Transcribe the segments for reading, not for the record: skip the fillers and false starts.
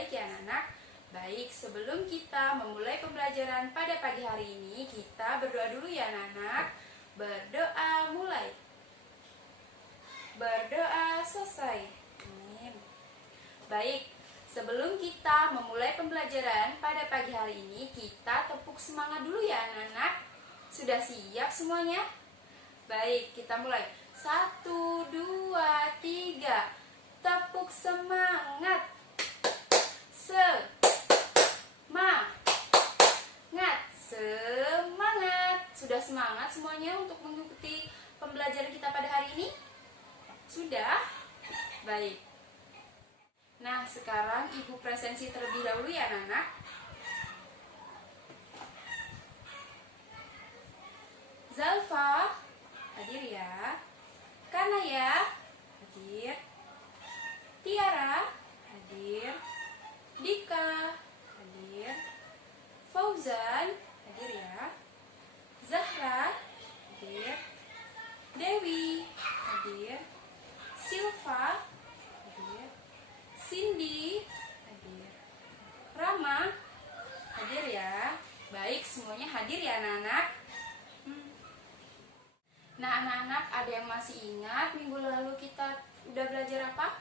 baik ya anak-anak? Baik, sebelum kita memulai pembelajaran pada pagi hari ini, kita berdoa dulu ya anak-anak. Berdoa mulai. Berdoa selesai. Amin. Baik, sebelum kita memulai pembelajaran pada pagi hari ini, kita tepuk semangat dulu ya anak-anak. Sudah siap semuanya? Baik, kita mulai. 1, 2, 3. Tepuk semangat. Semangat. Sudah semangat semuanya untuk mengikuti pembelajaran kita pada hari ini? Sudah? Baik. Nah, sekarang Ibu presensi terlebih dahulu ya anak-anak. Zalfa, hadir ya. Kanaya, hadir. Tiara, hadir. Dika, hadir. Fauzan, hadir ya. Zahra, hadir. Dewi, hadir. Silva, hadir. Cindy, hadir. Rama, hadir ya. Baik, semuanya hadir ya anak-anak. Nah anak-anak, ada yang masih ingat minggu lalu kita udah belajar apa?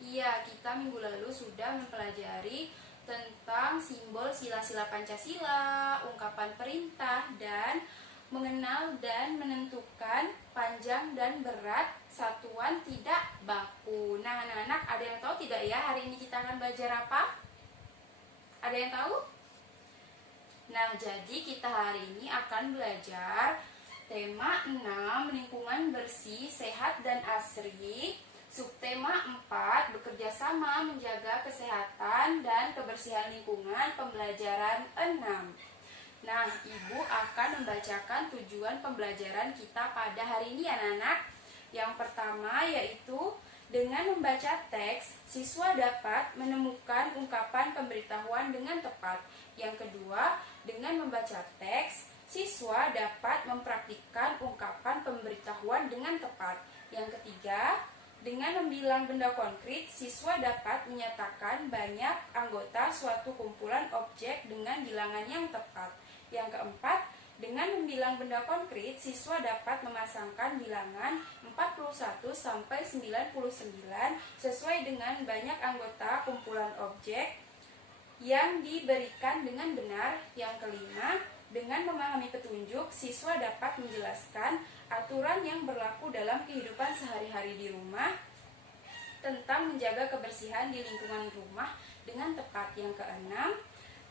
Iya, kita minggu lalu sudah mempelajari tentang simbol sila-sila Pancasila, ungkapan perintah, dan mengenal dan menentukan panjang dan berat satuan tidak baku. Nah anak-anak, ada yang tahu tidak ya hari ini kita akan belajar apa? Ada yang tahu? Nah, jadi kita hari ini akan belajar tema 6, lingkungan bersih, sehat, dan asri. Subtema 4, bekerja sama menjaga kesehatan dan kebersihan lingkungan, pembelajaran 6. Nah, Ibu akan membacakan tujuan pembelajaran kita pada hari ini anak-anak. Yang pertama yaitu dengan membaca teks, siswa dapat menemukan ungkapan pemberitahuan dengan tepat. Yang kedua, dengan membaca teks, siswa dapat mempraktikkan ungkapan pemberitahuan dengan tepat. Yang ketiga, dengan membilang benda konkret, siswa dapat menyatakan banyak anggota suatu kumpulan objek dengan bilangan yang tepat. Yang keempat, dengan membilang benda konkret, siswa dapat memasangkan bilangan 41 sampai 99 sesuai dengan banyak anggota kumpulan objek yang diberikan dengan benar. Yang kelima, dengan memahami petunjuk, siswa dapat menjelaskan aturan yang berlaku dalam kehidupan sehari-hari di rumah tentang menjaga kebersihan di lingkungan rumah dengan tepat. Yang keenam,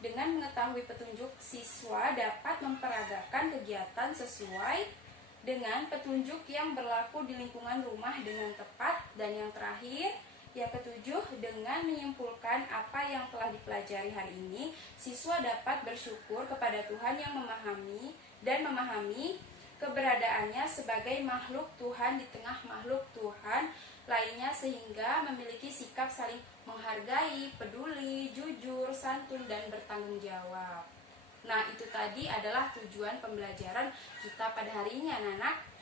dengan mengetahui petunjuk, siswa dapat memperagakan kegiatan sesuai dengan petunjuk yang berlaku di lingkungan rumah dengan tepat. Dan yang terakhir, yang ketujuh, dengan menyimpulkan apa yang telah dipelajari hari ini, siswa dapat bersyukur kepada Tuhan yang memahami keberadaannya sebagai makhluk Tuhan di tengah makhluk Tuhan lainnya, sehingga memiliki sikap saling menghargai, peduli, jujur, santun, dan bertanggung jawab. Nah, itu tadi adalah tujuan pembelajaran kita pada hari ini anak-anak.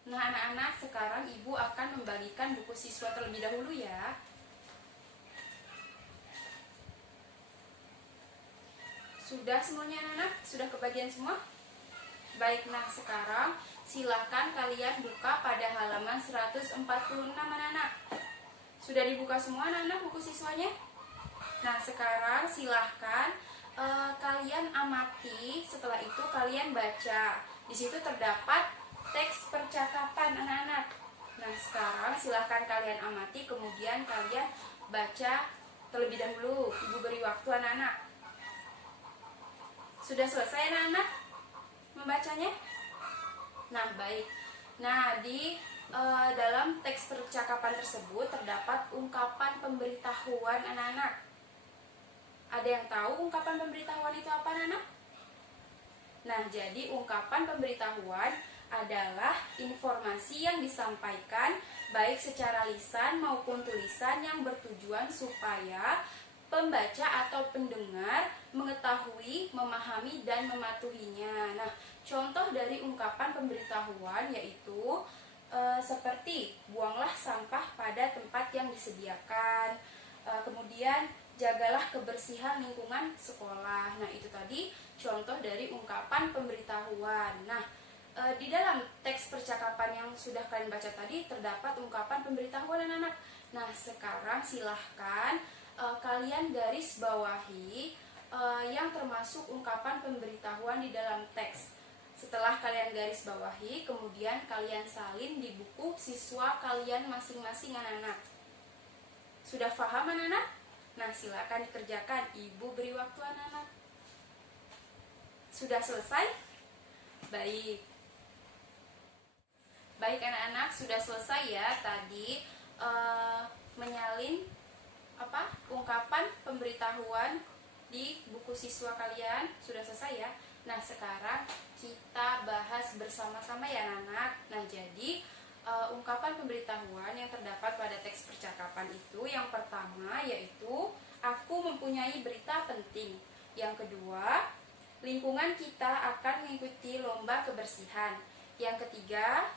Nah anak-anak, sekarang Ibu akan membagikan buku siswa terlebih dahulu ya. Sudah semuanya anak-anak? Sudah kebagian semua? Baik, nah sekarang silakan kalian buka pada halaman 146 anak-anak. Sudah dibuka semua anak-anak buku siswanya? Nah sekarang silahkan kalian amati, setelah itu kalian baca. Di situ terdapat teks percakapan anak-anak. Nah sekarang silahkan kalian amati, kemudian kalian baca terlebih dahulu. Ibu beri waktu anak-anak. Sudah selesai anak-anak membacanya? Nah baik. Nah di dalam teks percakapan tersebut terdapat ungkapan pemberitahuan anak-anak. Ada yang tahu ungkapan pemberitahuan itu apa anak-anak? Nah jadi ungkapan pemberitahuan adalah informasi yang disampaikan baik secara lisan maupun tulisan yang bertujuan supaya pembaca atau pendengar mengetahui, memahami, dan mematuhinya. Nah, contoh dari ungkapan pemberitahuan yaitu seperti buanglah sampah pada tempat yang disediakan, Kemudian jagalah kebersihan lingkungan sekolah. Nah, itu tadi contoh dari ungkapan pemberitahuan. Nah, di dalam teks percakapan yang sudah kalian baca tadi terdapat ungkapan pemberitahuan anak-anak. Nah, sekarang silahkan kalian garis bawahi yang termasuk ungkapan pemberitahuan di dalam teks. Setelah kalian garis bawahi, kemudian kalian salin di buku siswa kalian masing-masing anak-anak. Sudah paham anak-anak? Nah, silakan dikerjakan. Ibu beri waktu anak-anak. Sudah selesai? Baik. Baik anak-anak, sudah selesai ya tadi menyalin ungkapan pemberitahuan di buku siswa kalian. Sudah selesai ya. Nah, sekarang kita bahas bersama-sama ya anak-anak. Nah, jadi ungkapan pemberitahuan yang terdapat pada teks percakapan itu yang pertama yaitu aku mempunyai berita penting. Yang kedua, lingkungan kita akan mengikuti lomba kebersihan. Yang ketiga,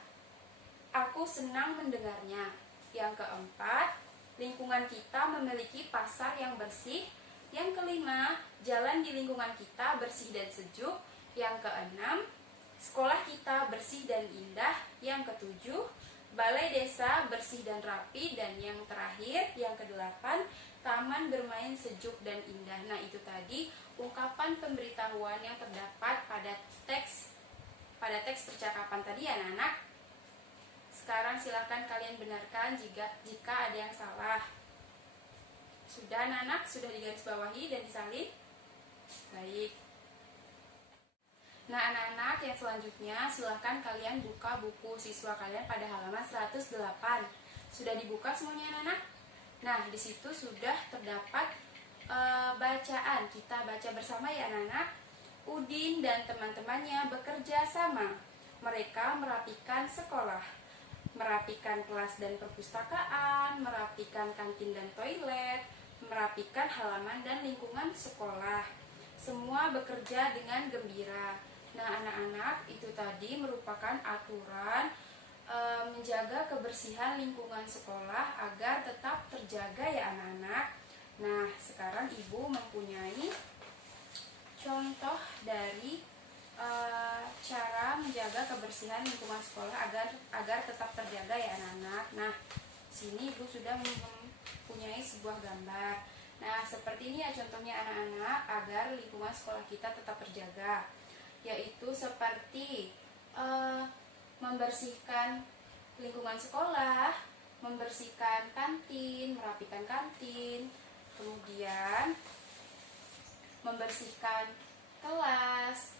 aku senang mendengarnya. Yang keempat, lingkungan kita memiliki pasar yang bersih. Yang kelima, jalan di lingkungan kita bersih dan sejuk. Yang keenam, sekolah kita bersih dan indah. Yang ketujuh, balai desa bersih dan rapi. Dan yang terakhir, yang kedelapan, taman bermain sejuk dan indah. Nah, itu tadi ungkapan pemberitahuan yang terdapat pada teks percakapan tadi ya anak-anak. Sekarang silakan kalian benarkan jika ada yang salah. Sudah anak-anak? Sudah digarisbawahi dan disalin? Baik. Nah anak-anak, yang selanjutnya silahkan kalian buka buku siswa kalian pada halaman 108. Sudah dibuka semuanya anak-anak? Nah, di situ sudah terdapat bacaan. Kita baca bersama ya anak-anak. Udin dan teman-temannya bekerja sama. Mereka merapikan sekolah, merapikan kelas dan perpustakaan, merapikan kantin dan toilet, merapikan halaman dan lingkungan sekolah. Semua bekerja dengan gembira. Nah anak-anak, itu tadi merupakan aturan menjaga kebersihan lingkungan sekolah agar tetap terjaga ya anak-anak. Nah, sekarang ibu mempunyai contoh dari cara menjaga kebersihan lingkungan sekolah agar tetap terjaga ya anak-anak. Nah, sini ibu sudah mempunyai sebuah gambar. Nah, seperti ini ya contohnya anak-anak agar lingkungan sekolah kita tetap terjaga, yaitu seperti membersihkan lingkungan sekolah, membersihkan kantin, merapikan kantin, kemudian membersihkan kelas,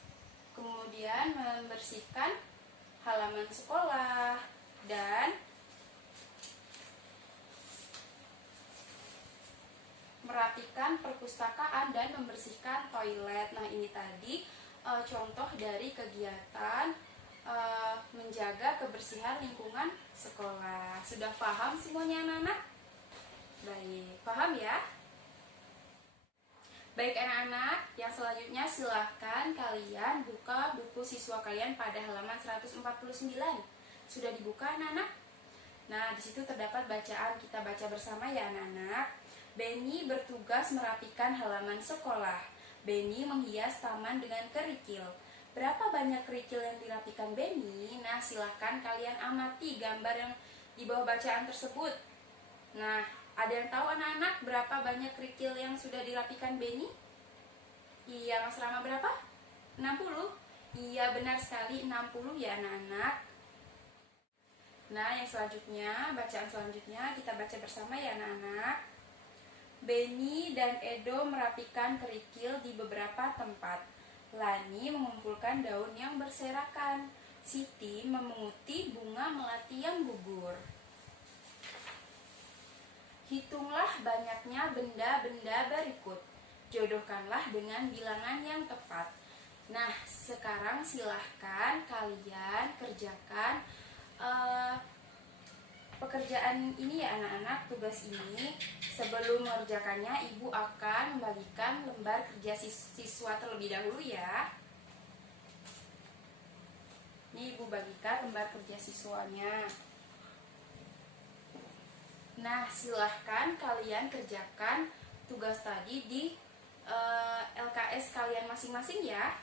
kemudian membersihkan halaman sekolah, dan merapikan perpustakaan dan membersihkan toilet. Nah, ini tadi contoh dari kegiatan menjaga kebersihan lingkungan sekolah. Sudah paham semuanya anak-anak? Baik, paham ya? Baik anak-anak, yang selanjutnya silahkan kalian buka buku siswa kalian pada halaman 149. Sudah dibuka anak-anak? Nah, di situ terdapat bacaan, kita baca bersama ya anak-anak. Benny bertugas merapikan halaman sekolah. Benny menghias taman dengan kerikil. Berapa banyak kerikil yang dirapikan Benny? Nah, silahkan kalian amati gambar yang di bawah bacaan tersebut. Nah, ada yang tahu anak-anak berapa banyak kerikil yang sudah dirapikan Benny? Iya, Mas Rama berapa? 60? Iya, benar sekali 60 ya anak-anak. Nah, yang selanjutnya, bacaan selanjutnya kita baca bersama ya anak-anak. Benny dan Edo merapikan kerikil di beberapa tempat. Lani mengumpulkan daun yang berserakan. Siti memunguti bunga melati yang gugur. Hitunglah banyaknya benda-benda berikut. Jodohkanlah dengan bilangan yang tepat. Nah, sekarang silahkan kalian kerjakan pekerjaan ini ya anak-anak, tugas ini. Sebelum mengerjakannya, ibu akan membagikan lembar kerja siswa terlebih dahulu ya. Ini ibu bagikan lembar kerja siswanya. Nah, silahkan kalian kerjakan tugas tadi di LKS kalian masing-masing ya.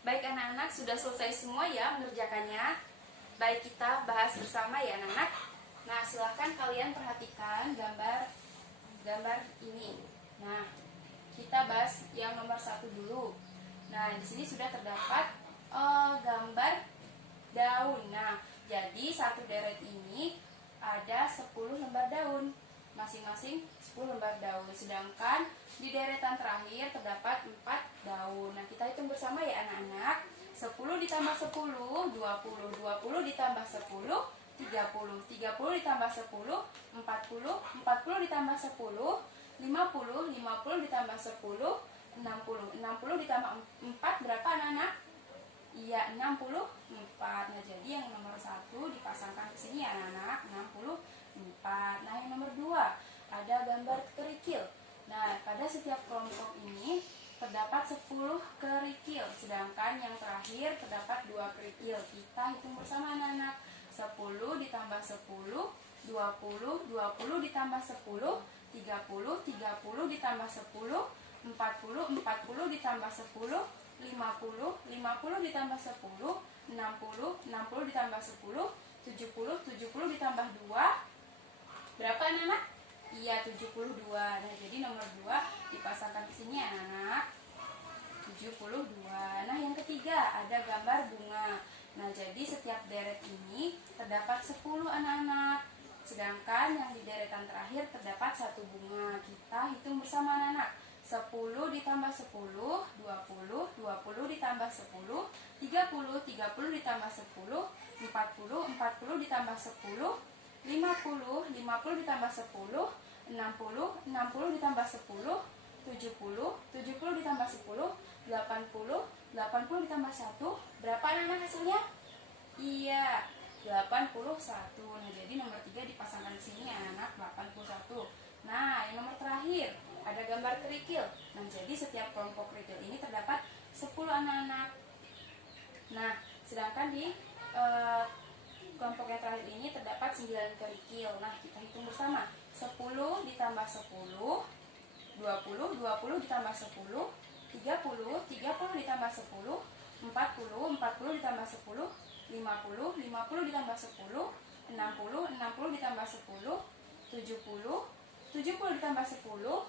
Baik anak-anak, sudah selesai semua ya mengerjakannya. Baik, kita bahas bersama ya anak-anak. Nah, silahkan kalian perhatikan gambar ini. Nah, kita bahas yang nomor 1 dulu. Nah, di sini sudah terdapat gambar daun. Nah, jadi satu deret ini ada 10 lembar daun. Masing-masing 10 lembar daun. Sedangkan di deretan terakhir terdapat 4 daun. Nah, kita hitung bersama ya anak-anak. 10 ditambah 10, 20. 20 ditambah 10, 30. 30 ditambah 10, 40. 40 ditambah 10, 50. 50 ditambah 10, 60. 60 ditambah 4 berapa anak-anak? Iya, 64. Nah, jadi yang nomor 1 dipasangkan ke sini ya anak-anak, 64. Nah, yang nomor 2 ada gambar kerikil. Nah, pada setiap kelompok ini terdapat 10 kerikil, sedangkan yang terakhir terdapat 2 kerikil. Kita hitung bersama anak-anak. 10 ditambah 10, 20, 20 ditambah 10, 30, 30 ditambah 10, 40, 40 ditambah 10, 50, 50 ditambah 10, 60, 60 ditambah 10, 70, 70 ditambah 2, berapa anak-anak? Iya, 72. Nah, jadi nomor 2 dipasangkan ke sini anak-anak. 72. Nah, yang ketiga ada gambar bunga. Nah, jadi setiap deret ini terdapat 10 anak-anak. Sedangkan yang di deretan terakhir terdapat 1 bunga. Kita hitung bersama anak-anak. 10 ditambah 10, 20, 20 ditambah 10, 30, 30 ditambah 10, 40, 40 ditambah 10, 50, 50 ditambah 10, 60, 60 ditambah 10, 70, 70 ditambah 10, 80, 80 ditambah 1, berapa anak-anak hasilnya? Iya, 81. Nah, jadi nomor 3 dipasangkan di sini anak, 81. Nah, yang nomor terakhir ada gambar kerikil. Nah, jadi setiap kelompok kerikil ini terdapat 10 anak-anak. Nah, sedangkan di kelompok yang terakhir ini terdapat 9 kerikil. Nah, kita hitung bersama. 10 ditambah 10, 20, 20 ditambah 10, 30, 30 ditambah 10, 40, 40 ditambah 10, 50, 50 ditambah 10, 60, 60 ditambah 10, 70, 70 ditambah 10,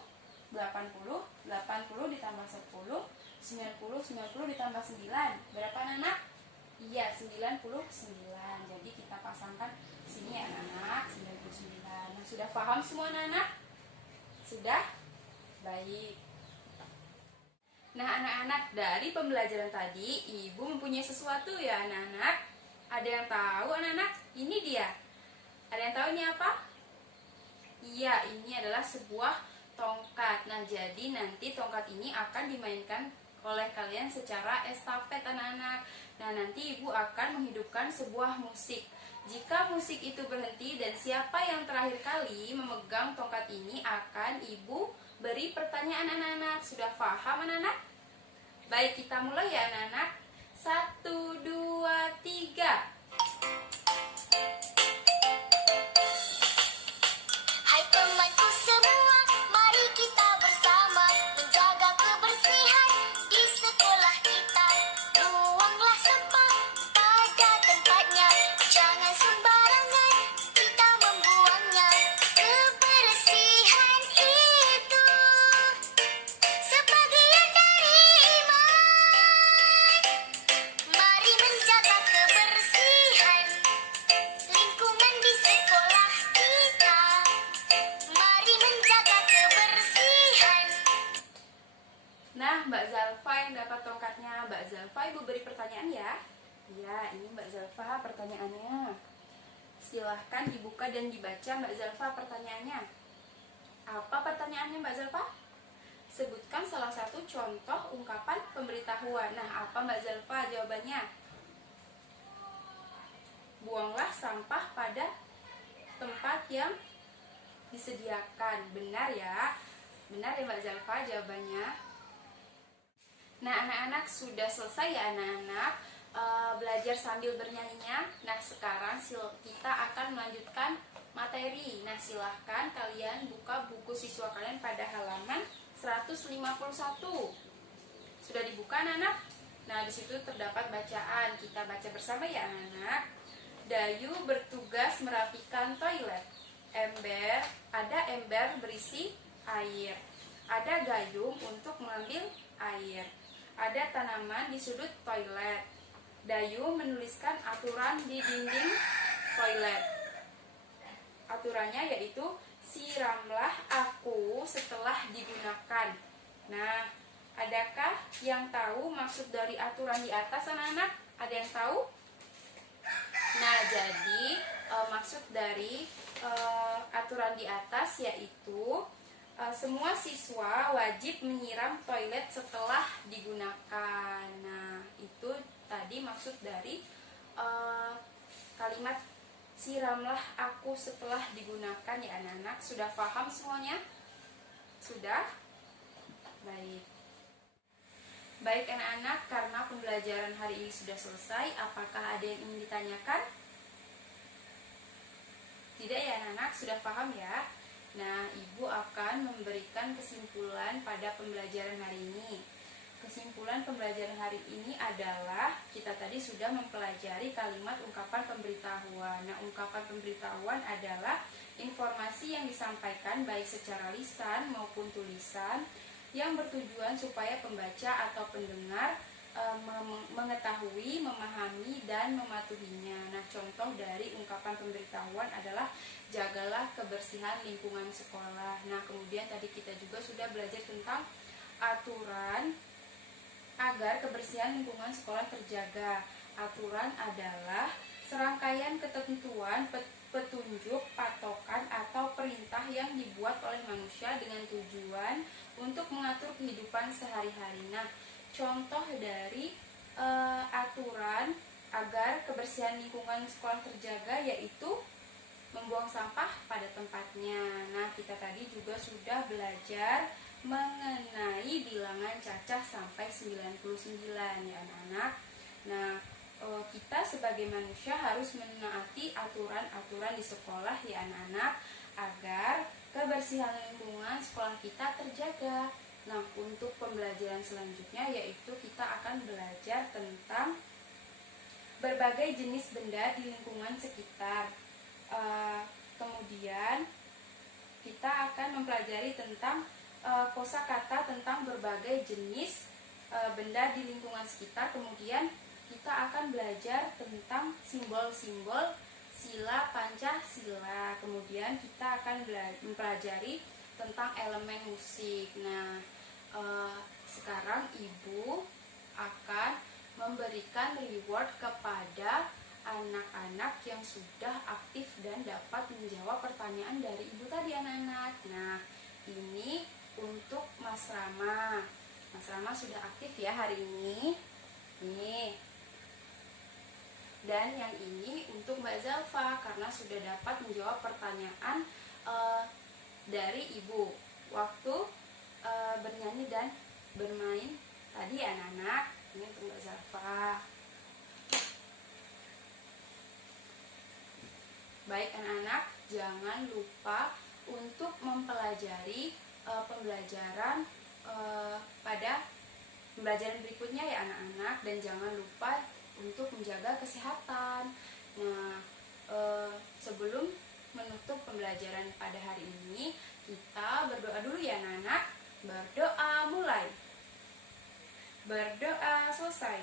80, 80 ditambah 10, 90, 90 ditambah 9. Berapa anak-anak? Iya, 99. Jadi kita pasangkan sini ya anak-anak, 99. Nah, sudah paham semua anak-anak? Sudah? Baik. Nah, anak-anak, dari pembelajaran tadi Ibu mempunyai sesuatu ya anak-anak. Ada yang tahu anak-anak? Ini dia. Ada yang tahu ini apa? Iya, ini adalah sebuah tongkat. Nah, jadi nanti tongkat ini akan dimainkan oleh kalian secara estafet anak-anak. Nah, nanti Ibu akan menghidupkan sebuah musik. Jika musik itu berhenti dan siapa yang terakhir kali memegang tongkat ini akan Ibu beri pertanyaan anak-anak. Sudah paham anak-anak? Baik, kita mulai ya anak-anak. 1, 2, 3. Hai temanku semua, mari kita bersama menjaga kebersihan di sekolah kita. Buanglah sampah pada tempatnya, jangan sembarangan kita membuangnya. Kebersihan itu sebagian dari iman. Mari menjaga kebersihan lingkungan di sekolah kita. Mari menjaga kebersihan. Nah, Mbak Zalfa yang dapat tongkatnya. Mbak Zalfa, Ibu beri pertanyaan ya. Ya, ini Mbak Zalfa pertanyaannya. Silahkan dibuka dan dibaca Mbak Zalfa pertanyaannya. Apa pertanyaannya Mbak Zalfa? Sebutkan salah satu contoh ungkapan pemberitahuan. Nah, apa Mbak Zalfa jawabannya? Buanglah sampah pada tempat yang disediakan. Benar ya? Benar ya Mbak Zalfa jawabannya? Nah, anak-anak, sudah selesai ya anak-anak belajar sambil bernyanyinya. Nah, sekarang kita akan melanjutkan materi. Nah, silahkan kalian buka buku siswa kalian pada halaman 151. Sudah dibuka, anak-anak? Nah, di situ terdapat bacaan. Kita baca bersama ya, anak-anak. Dayu bertugas merapikan toilet. Ada ember berisi air. Ada gayung untuk mengambil air. Ada tanaman di sudut toilet. Dayu menuliskan aturan di dinding toilet. Aturannya yaitu siramlah aku setelah digunakan. Nah, adakah yang tahu maksud dari aturan di atas, anak-anak? Ada yang tahu? Nah, jadi maksud dari aturan di atas yaitu semua siswa wajib menyiram toilet setelah digunakan. Nah, itu tadi maksud dari kalimat siramlah aku setelah digunakan ya, anak-anak. Sudah paham semuanya? Sudah? Baik. Baik, anak-anak, karena pembelajaran hari ini sudah selesai, apakah ada yang ingin ditanyakan? Tidak ya, anak-anak, sudah paham ya? Nah, Ibu akan memberikan kesimpulan pada pembelajaran hari ini. Kesimpulan pembelajaran hari ini adalah kita tadi sudah mempelajari kalimat ungkapan pemberitahuan. Nah, ungkapan pemberitahuan adalah informasi yang disampaikan baik secara lisan maupun tulisan yang bertujuan supaya pembaca atau pendengar mengetahui, memahami, dan mematuhinya. Nah, contoh dari ungkapan pemberitahuan adalah jagalah kebersihan lingkungan sekolah. Nah, kemudian tadi kita juga sudah belajar tentang aturan agar kebersihan lingkungan sekolah terjaga. Aturan adalah serangkaian ketentuan, petunjuk, patokan, atau perintah yang dibuat oleh manusia dengan tujuan untuk mengatur kehidupan sehari-hari. Nah, contoh dari aturan agar kebersihan lingkungan sekolah terjaga yaitu membuang sampah pada tempatnya. Nah, kita tadi juga sudah belajar mengenai bilangan cacah sampai 99 ya, anak-anak. Nah, kita sebagai manusia harus menaati aturan-aturan di sekolah ya, anak-anak, agar kebersihan lingkungan sekolah kita terjaga. Nah, untuk pembelajaran selanjutnya yaitu kita akan belajar tentang berbagai jenis benda di lingkungan sekitar. Kemudian kita akan mempelajari tentang kosakata tentang berbagai jenis benda di lingkungan sekitar. Kemudian kita akan belajar tentang simbol-simbol sila Pancasila. Kemudian kita akan mempelajari tentang elemen musik. Nah, sekarang Ibu akan memberikan reward kepada anak-anak yang sudah aktif dan dapat menjawab pertanyaan dari Ibu tadi, anak-anak. Nah, ini untuk Mas Rama. Mas Rama sudah aktif ya hari ini. Nih. Dan yang ini untuk Mbak Zalfa karena sudah dapat menjawab pertanyaan dari Ibu waktu bernyanyi dan bermain tadi, anak-anak. Ini untuk Mbak Zalfa. Baik, anak-anak, jangan lupa untuk mempelajari pembelajaran pada pembelajaran berikutnya ya, anak-anak, dan jangan lupa untuk menjaga kesehatan. Nah, sebelum menutup pembelajaran pada hari ini, kita berdoa dulu ya, anak-anak. Berdoa mulai. Berdoa selesai.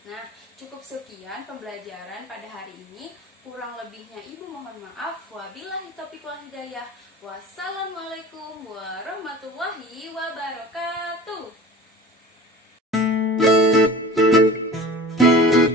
Nah, cukup sekian pembelajaran pada hari ini. Kurang lebihnya Ibu mohon maaf. Wabillahi taufiq wal hidayah. Wassalamualaikum warahmatullahi wabarakatuh.